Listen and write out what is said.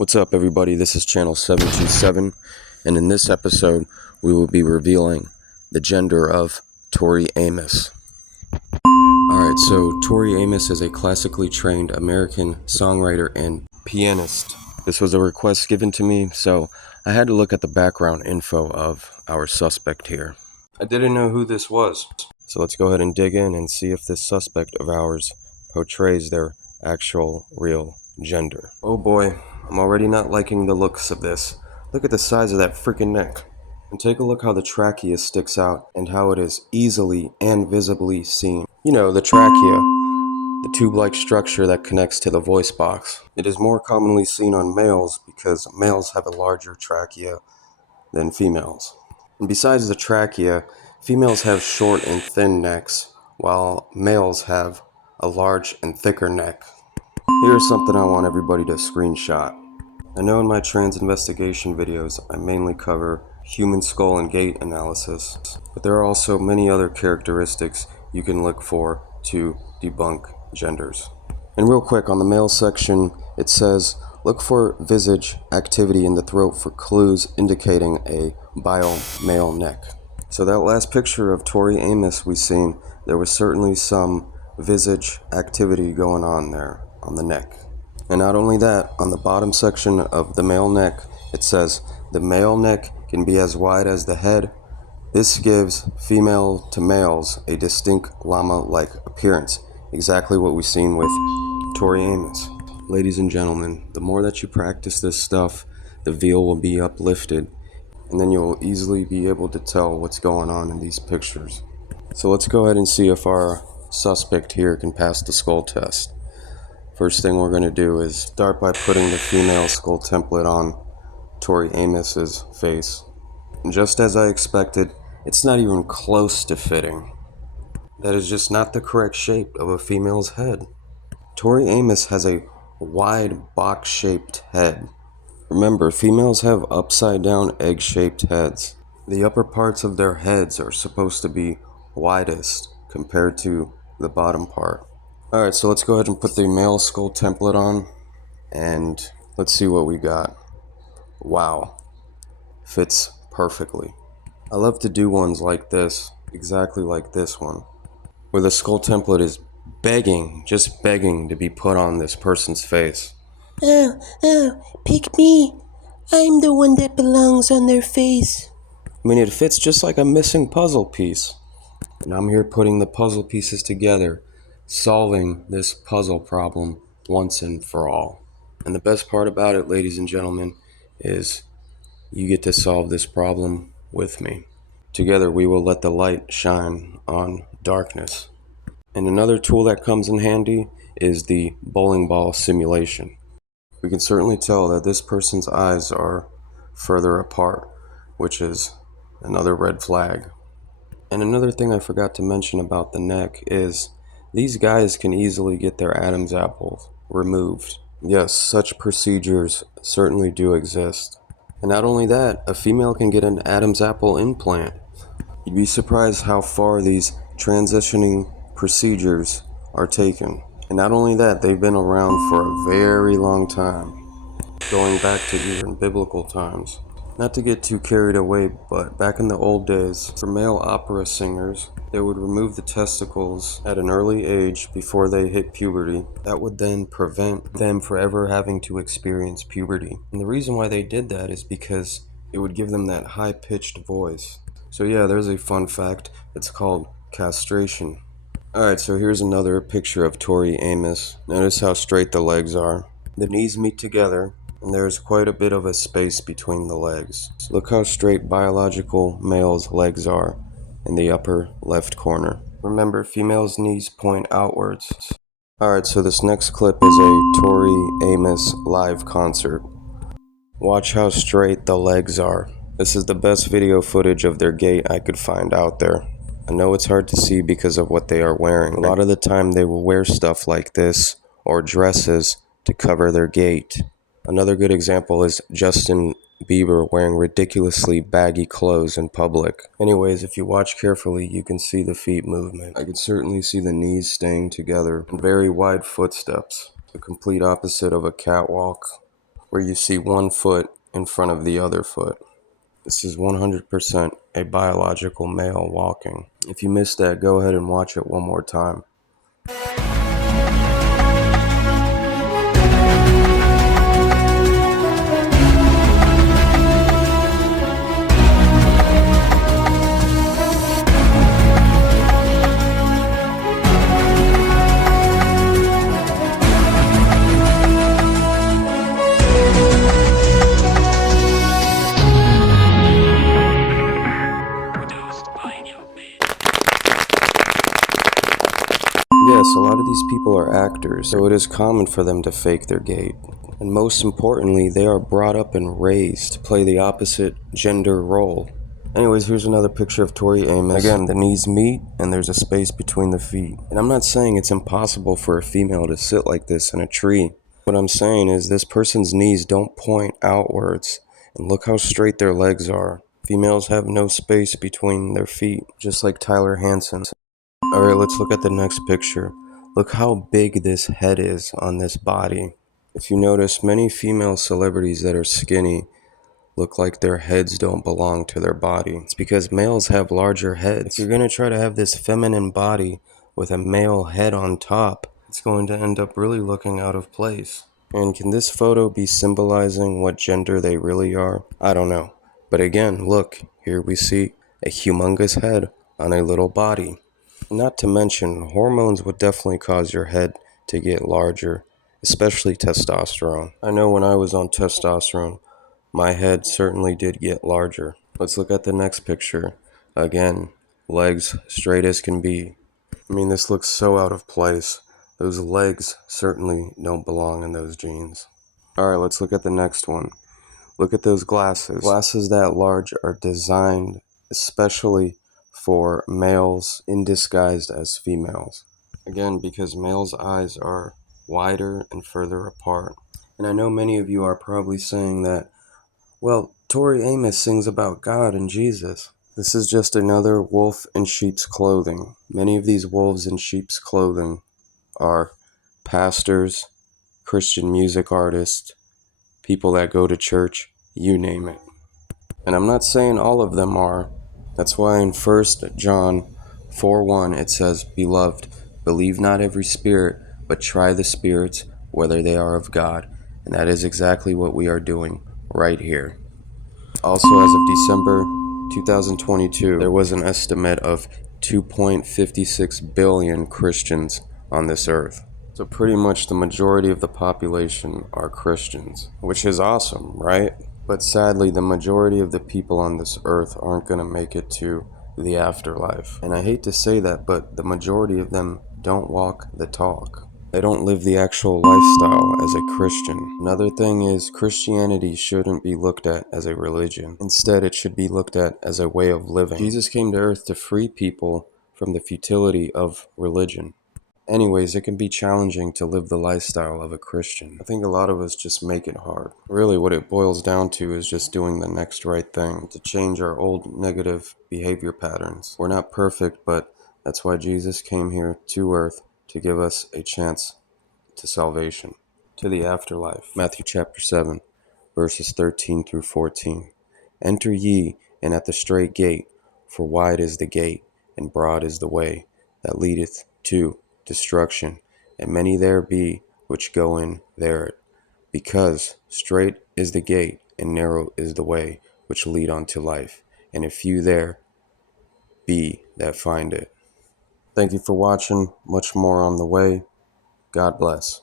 What's up, everybody? This is Channel 727, and in this episode, we will be revealing the gender of Tori Amos. Alright, so Tori Amos is a classically trained American songwriter and pianist. This was a request given to me, so I had to look at the background info of our suspect here. I didn't know who this was, so let's go ahead and dig in and see if this suspect of ours portrays their actual real gender. Oh boy, I'm already not liking the looks of this. Look at the size of that freaking neck. And take a look how the trachea sticks out and how it is easily and visibly seen. You know, the trachea, the tube-like structure that connects to the voice box. It is more commonly seen on males because males have a larger trachea than females. And besides the trachea, females have short and thin necks, while males have a large and thicker neck. Here's something I want everybody to screenshot. I know in my trans investigation videos, I mainly cover human skull and gait analysis, but there are also many other characteristics you can look for to debunk genders. And real quick, on the male section, it says, look for visage activity in the throat for clues indicating a bio-male neck. So that last picture of Tori Amos we seen, there was certainly some visage activity going on there on the neck. And not only that, on the bottom section of the male neck, it says, the male neck can be as wide as the head. This gives female to males a distinct llama-like appearance. Exactly what we've seen with Tori Amos. Ladies and gentlemen, the more that you practice this stuff, the veil will be uplifted, and then you'll easily be able to tell what's going on in these pictures. So let's go ahead and see if our suspect here can pass the skull test. First thing we're going to do is start by putting the female skull template on Tori Amos's face. And just as I expected, it's not even close to fitting. That is just not the correct shape of a female's head. Tori Amos has a wide box-shaped head. Remember, females have upside-down egg-shaped heads. The upper parts of their heads are supposed to be widest compared to the bottom part. Alright, so let's go ahead and put the male skull template on, and let's see what we got. Wow. Fits perfectly. I love to do ones like this, exactly like this one, where the skull template is begging, just begging to be put on this person's face. Oh, pick me. I'm the one that belongs on their face. I mean, it fits just like a missing puzzle piece. And I'm here putting the puzzle pieces together, solving this puzzle problem once and for all. And the best part about it, ladies and gentlemen, is you get to solve this problem with me. Together we will let the light shine on darkness. And another tool that comes in handy is the bowling ball simulation. We can certainly tell that this person's eyes are further apart, which is another red flag. And another thing I forgot to mention about the neck is these guys can easily get their Adam's apple removed. Yes, such procedures certainly do exist. And not only that, a female can get an Adam's apple implant. You'd be surprised how far these transitioning procedures are taken. And not only that, they've been around for a very long time, going back to even biblical times. Not to get too carried away, but back in the old days, for male opera singers, they would remove the testicles at an early age before they hit puberty. That would then prevent them from ever having to experience puberty. And the reason why they did that is because it would give them that high-pitched voice. So yeah, there's a fun fact. It's called castration. Alright, so here's another picture of Tori Amos. Notice how straight the legs are. The knees meet together, and there is quite a bit of a space between the legs. Look how straight biological males' legs are in the upper left corner. Remember, females' knees point outwards. Alright, so this next clip is a Tori Amos live concert. Watch how straight the legs are. This is the best video footage of their gait I could find out there. I know it's hard to see because of what they are wearing. A lot of the time they will wear stuff like this or dresses to cover their gait. Another good example is Justin Bieber wearing ridiculously baggy clothes in public. Anyways, if you watch carefully, you can see the feet movement. I could certainly see the knees staying together and very wide footsteps, the complete opposite of a catwalk. where you see one foot in front of the other foot. This is 100% a biological male walking. If you missed that, go ahead and watch it one more time. Yes, a lot of these people are actors, so it is common for them to fake their gait. And most importantly, they are brought up and raised to play the opposite gender role. Anyways, here's another picture of Tori Amos. Again, the knees meet and there's a space between the feet. And I'm not saying it's impossible for a female to sit like this in a tree. What I'm saying is this person's knees don't point outwards. And look how straight their legs are. Females have no space between their feet, just like Tyler Hansen. Alright, let's look at the next picture. Look how big this head is on this body. If you notice, many female celebrities that are skinny look like their heads don't belong to their body. It's because males have larger heads. If you're going to try to have this feminine body with a male head on top, it's going to end up really looking out of place. And can this photo be symbolizing what gender they really are? I don't know. But again, look, here we see a humongous head on a little body. Not to mention, hormones would definitely cause your head to get larger, especially testosterone. I know when I was on testosterone, my head certainly did get larger. Let's look at the next picture. Again, legs straight as can be. I mean, this looks so out of place. Those legs certainly don't belong in those jeans. Alright, let's look at the next one. Look at those glasses. Glasses that large are designed especially for males in disguise as females. Again, because males' eyes are wider and further apart. And I know many of you are probably saying that, well, Tori Amos sings about God and Jesus. This is just another wolf in sheep's clothing. Many of these wolves in sheep's clothing are pastors, Christian music artists, people that go to church, you name it. And I'm not saying all of them are. That's why in 1 John 4:1 it says, "Beloved, believe not every spirit, but try the spirits, whether they are of God." And that is exactly what we are doing right here. Also, as of December 2022, there was an estimate of 2.56 billion Christians on this earth. So pretty much the majority of the population are Christians, which is awesome, right? But sadly, the majority of the people on this earth aren't going to make it to the afterlife. And I hate to say that, but the majority of them don't walk the talk. They don't live the actual lifestyle as a Christian. Another thing is, Christianity shouldn't be looked at as a religion. Instead, it should be looked at as a way of living. Jesus came to earth to free people from the futility of religion. Anyways, it can be challenging to live the lifestyle of a Christian. I think a lot of us just make it hard. Really, what it boils down to is just doing the next right thing to change our old negative behavior patterns. We're not perfect, but that's why Jesus came here to earth to give us a chance to salvation, to the afterlife. Matthew chapter 7, verses 13 through 14. Enter ye in at the strait gate, for wide is the gate, and broad is the way that leadeth to destruction, and many there be which go in thereat. Because strait is the gate, and narrow is the way which lead unto life, and a few there be that find it. Thank you for watching. Much more on the way. God bless.